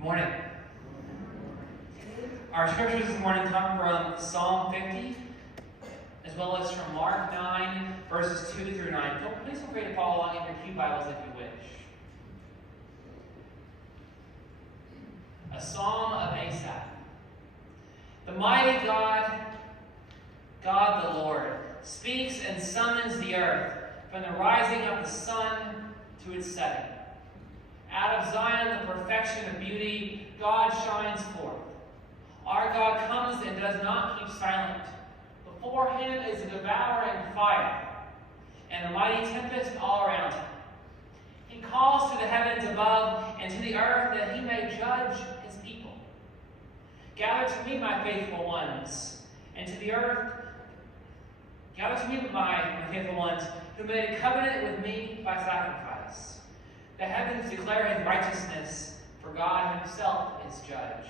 Good morning. Our scriptures this morning come from Psalm 50, as well as from Mark 9, verses 2 through 9. Please feel free to follow along in your pew Bibles if you wish. A Psalm of Asaph. The mighty God, God the Lord, speaks and summons the earth from the rising of the sun to its setting. Out of Zion, the perfection of beauty, God shines forth. Our God comes and does not keep silent. Before him is a devouring fire, and a mighty tempest all around him. He calls to the heavens above and to the earth that he may judge his people. Gather to me, my faithful ones, and to the earth. Gather to me, my faithful ones, who made a covenant with me by sacrifice. The heavens declare his righteousness, for God himself is judge.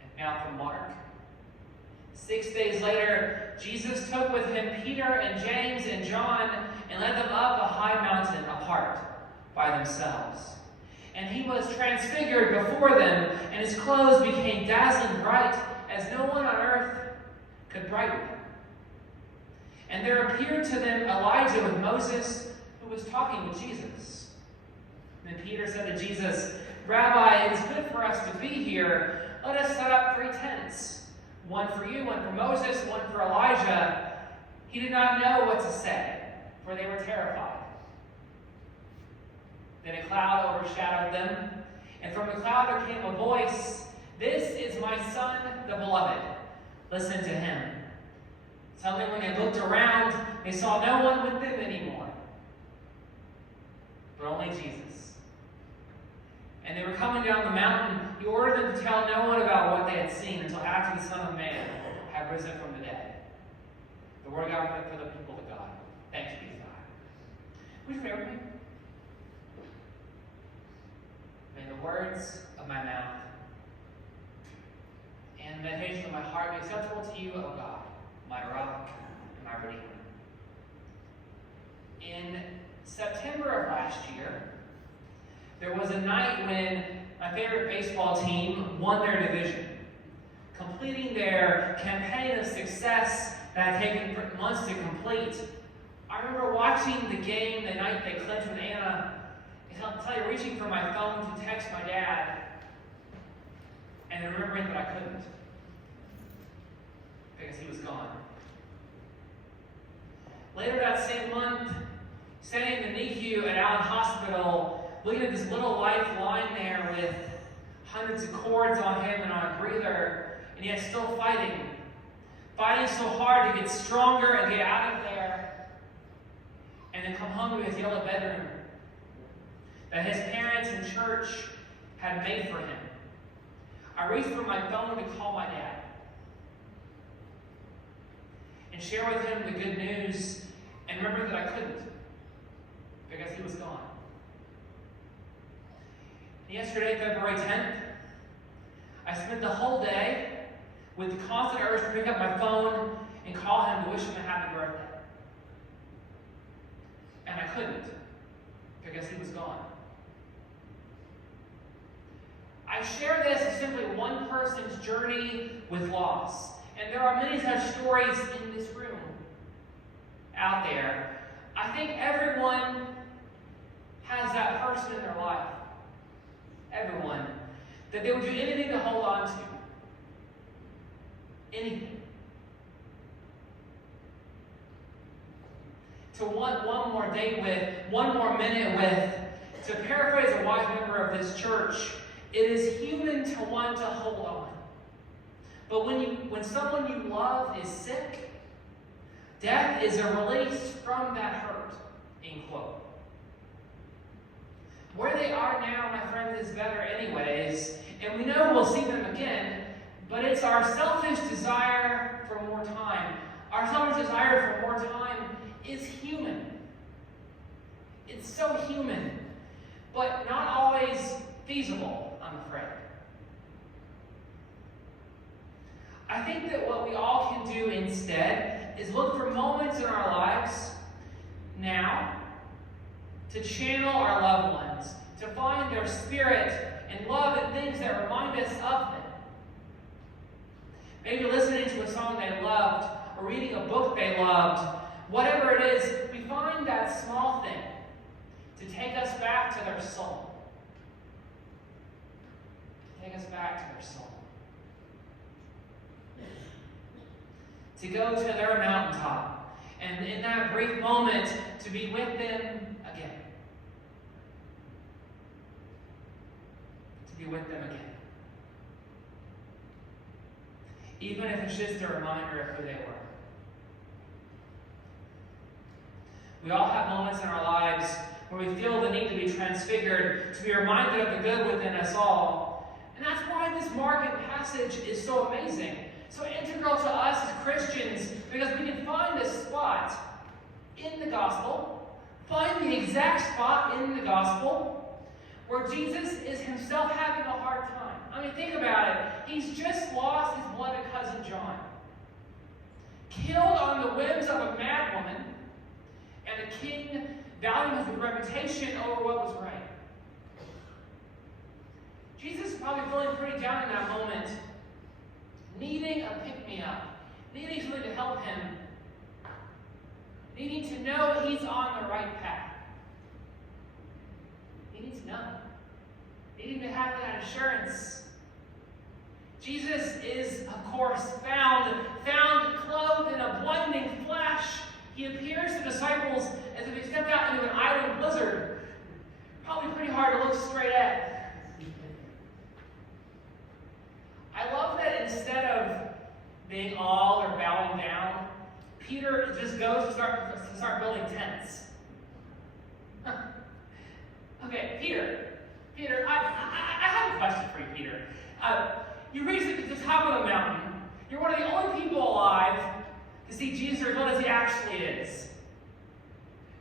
And now from Mark. 6 days later, Jesus took with him Peter and James and John and led them up a high mountain apart by themselves. And he was transfigured before them, and his clothes became dazzling bright, as no one on earth could brighten. And there appeared to them Elijah with Moses, who was talking with Jesus. Then Peter said to Jesus, "Rabbi, it is good for us to be here. Let us set up 3 tents, one for you, one for Moses, one for Elijah." He did not know what to say, for they were terrified. Then a cloud overshadowed them, and from the cloud there came a voice, "This is my son, the beloved. Listen to him." Suddenly, when they looked around, they saw no one with them anymore, but only Jesus. And they were coming down the mountain. He ordered them to tell no one about what they had seen until after the Son of Man had risen from the dead. The word of God for the people of God. Thanks be to God. Would you pray with me? May the words of my mouth and the meditation of my heart be acceptable to you, O God, my rock and my redeemer. In September of last year, there was a night when my favorite baseball team won their division, completing their campaign of success that had taken months to complete. I remember watching the game the night they clinched with Anna, and I'll tell you, reaching for my phone to text my dad, and then remembering that I couldn't, because he was gone. Later that same month, sitting in the NICU at Allen Hospital, looking at this little life lying there with hundreds of cords on him and on a breather, and yet still fighting so hard to get stronger and get out of there, and then come home to his yellow bedroom that his parents and church had made for him. I reached for my phone to call my dad and share with him the good news, and remember that I couldn't, because he was gone. Yesterday, February 10th, I spent the whole day with the constant urge to pick up my phone and call him to wish him a happy birthday. And I couldn't, because he was gone. I share this as simply one person's journey with loss. And there are many such stories in this room, out there. I think everyone has that person in their life. Everyone. That they would do anything to hold on to. Anything. To want one more date with, one more minute with. To paraphrase a wise member of this church, it is human to want to hold on. But when someone you love is sick, death is a release from that hurt, end quote. Where they are now, my friends, is better anyways, and we know we'll see them again, but it's our selfish desire for more time. Our selfish desire for more time is human. It's so human, but not always feasible, I'm afraid. I think that what we all can do instead is look for moments in our lives now to channel our loved ones, to find their spirit and love and things that remind us of them. Maybe listening to a song they loved, or reading a book they loved. Whatever it is, we find that small thing to take us back to their soul. Take us back to their soul. To go to their mountaintop, and in that brief moment, to be with them again. To be with them again. Even if it's just a reminder of who they were. We all have moments in our lives where we feel the need to be transfigured, to be reminded of the good within us all. And that's why this Mark passage is so amazing, so integral to us as Christians, because we can find this spot in the gospel, find the exact spot in the gospel where Jesus is himself having a hard time. I mean, think about it. He's just lost his beloved cousin John, killed on the whims of a mad woman, and a king valuing his reputation over what was right. Jesus is probably feeling pretty down in that moment, needing a pick-me-up, needing something to help him, needing to know he's on the right path. He needs to know. Needing to have that assurance. Jesus is, of course, found clothed in a blinding flash. He appears to disciples as if he stepped out into an island blizzard. Probably pretty hard to look straight at. I love that instead of being awed or bowing down, Peter just goes to start building tents. Okay, Peter, I have a question for you, Peter. You reached at the top of the mountain. You're one of the only people alive to see Jesus as what as he actually is.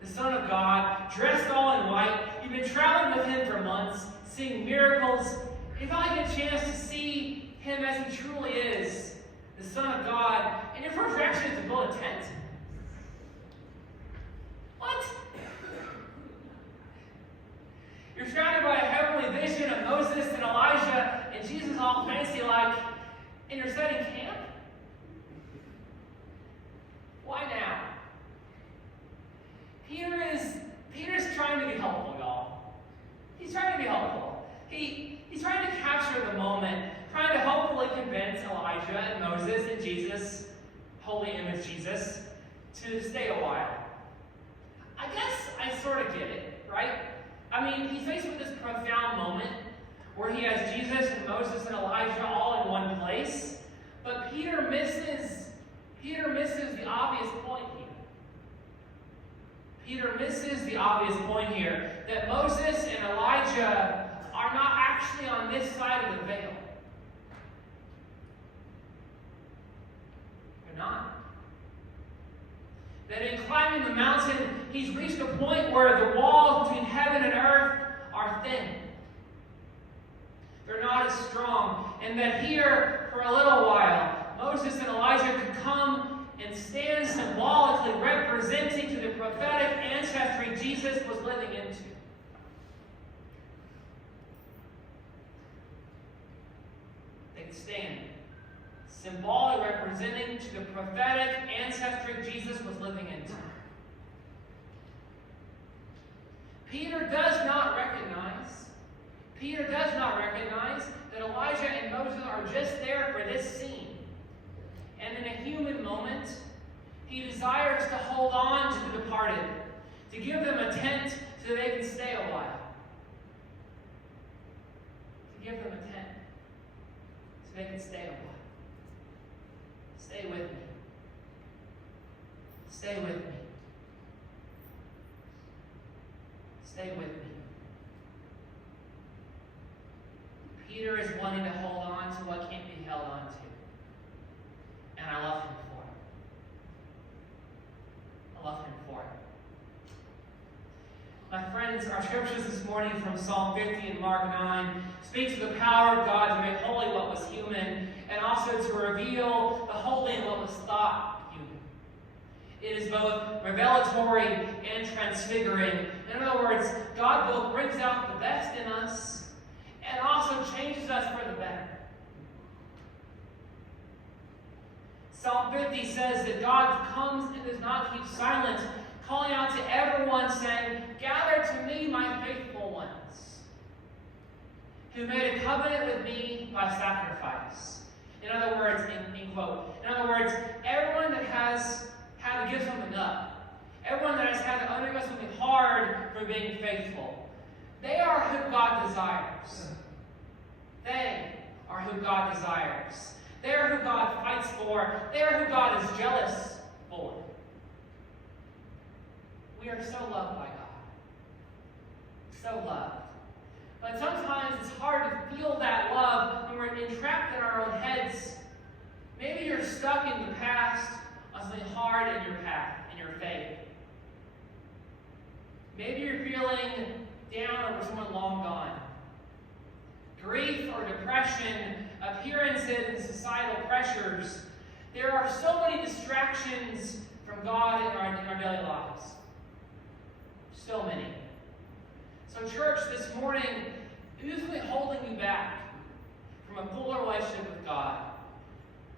The Son of God, dressed all in white. You've been traveling with him for months, seeing miracles. You finally get a chance to see him as he truly is, the Son of God, and your first reaction is to build a tent. What? You're surrounded by a heavenly vision of Moses and Elijah and Jesus all fancy-like, and you're setting camp? Why now? Peter's trying to be helpful, y'all. He's trying to be helpful. He's trying to capture the moment, trying to hopefully convince Elijah and Moses and Jesus, holy image Jesus, to stay a while. I guess I sort of get it, right? I mean, he's faced with this profound moment where he has Jesus and Moses and Elijah all in one place, but Peter misses the obvious point here. Peter misses the obvious point here, that Moses and Elijah are not actually on this side of the veil. They're not. That in climbing the mountain, he's reached a point where the walls between heaven and earth are thin. They're not as strong. And that here, for a little while, Moses and Elijah could come and stand symbolically representing to the prophetic ancestry Jesus was living into. They could stand symbolically representing to the prophetic ancestry Jesus was living into. Peter does not recognize that Elijah and Moses are just there for this scene. And in a human moment, he desires to hold on to the departed, to give them a tent so they can stay a while. To give them a tent so they can stay a while. Stay with me. Stay with me. Stay with me. Peter is wanting to hold on to what can't be held on to. And I love him for it. I love him for it. My friends, our scriptures this morning from Psalm 50 and Mark 9 speak to the power of God to make holy what was human, and also to reveal the holy in what was thought human. It is both revelatory and transfiguring. In other words, God both brings out the best in us and also changes us for the better. Psalm 50 says that God comes and does not keep silent, calling out to everyone, saying, "Gather to me, my faithful ones, who made a covenant with me by sacrifice." In other words, in quote, in other words, everyone that has had to give something up, everyone that has had to undergo something hard for being faithful, they are who God desires. They are who God desires. They are who God fights for. They are who God is jealous for. We are so loved by God. So loved. But sometimes it's hard to feel that love when we're entrapped in our own heads. Maybe you're stuck in the past on something hard in your path, in your faith. Maybe you're feeling down over someone long gone. Grief or depression, appearances and societal pressures. There are so many distractions from God in our daily lives. So many. So church, this morning, who's really holding you back from a fuller relationship with God?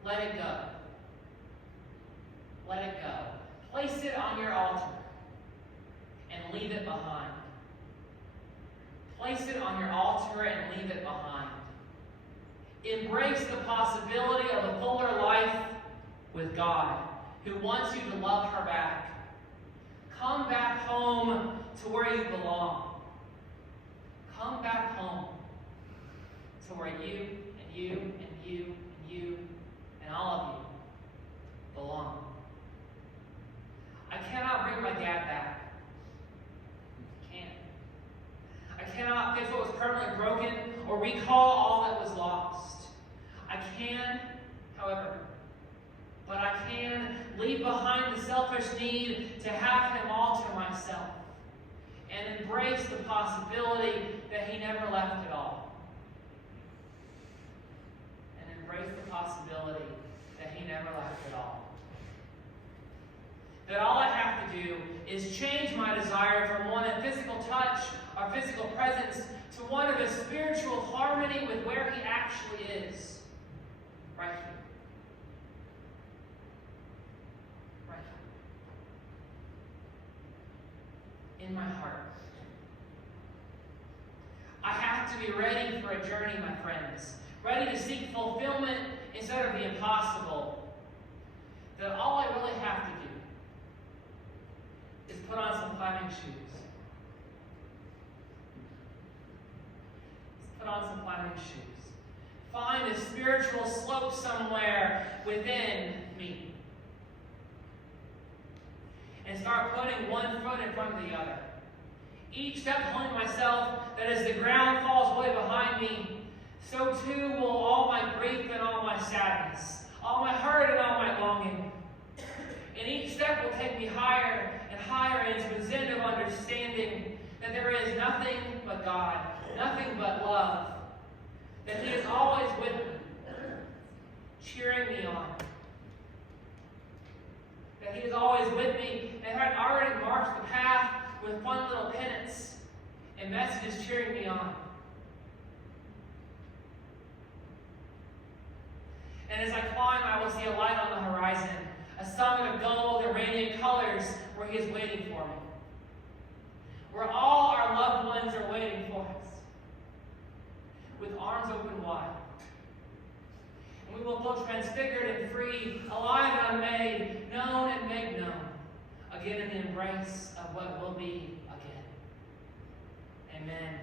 Let it go. Let it go. Place it on your altar and leave it behind. Place it on your altar and leave it behind. Embrace the possibility of a fuller life with God, who wants you to love her back. Come back home to where you belong. Come back home to where you and you and you and you and all of you belong. I cannot bring my dad back. I cannot fix what was permanently broken or recall all that was lost. I can, however, but I can leave behind the selfish need to have him all to myself and embrace the possibility that he never left at all. And embrace the possibility that he never left at all. That all I have to do is change my desire from one of physical touch or physical presence to one of a spiritual harmony with where he actually is. Right here. Right here. In my heart. I have to be ready for a journey, my friends. Ready to seek fulfillment instead of the impossible. That all I really have to do is put on some climbing shoes. Put on some climbing shoes. Find a spiritual slope somewhere within me. And start putting one foot in front of the other. Each step telling myself that as the ground falls way behind me, so too will all my grief and all my sadness, all my hurt and all my longing. And each step will take me higher and higher into a zen of understanding that there is nothing but God, nothing but love, that he is always with me, cheering me on, that he is always with me and had already marked the path with fun little pennants and messages cheering me on. And as I climb, I will see a light on the horizon, a summit of gold and radiant colors where he is waiting for me, where all our loved ones are waiting for us, with arms open wide. And we will feel transfigured and free, alive and unmade, known and made known, again in the embrace of what will be again. Amen.